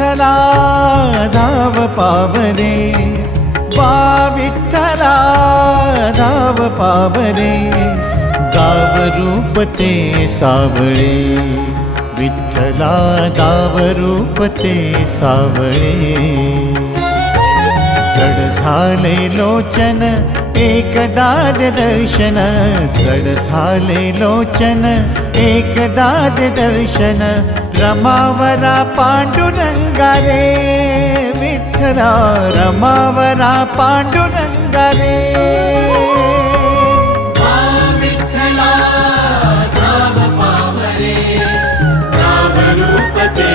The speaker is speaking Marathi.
विठ्ठला धाव पावरे, वा विठ्ठला धाव पावरे, गाव रूप ते सावळे, विठ्ठला गाव रूप ते सावळे. जड झाले लोचन एकदा दर्शन, जड झाले लोचन एकदा दर्शन, रमावरा पांडुरंगा रे, विठ्ठला रमावरा पांडुरंगा रे. विठ्ठला धाव पावरे, गाव रूप ते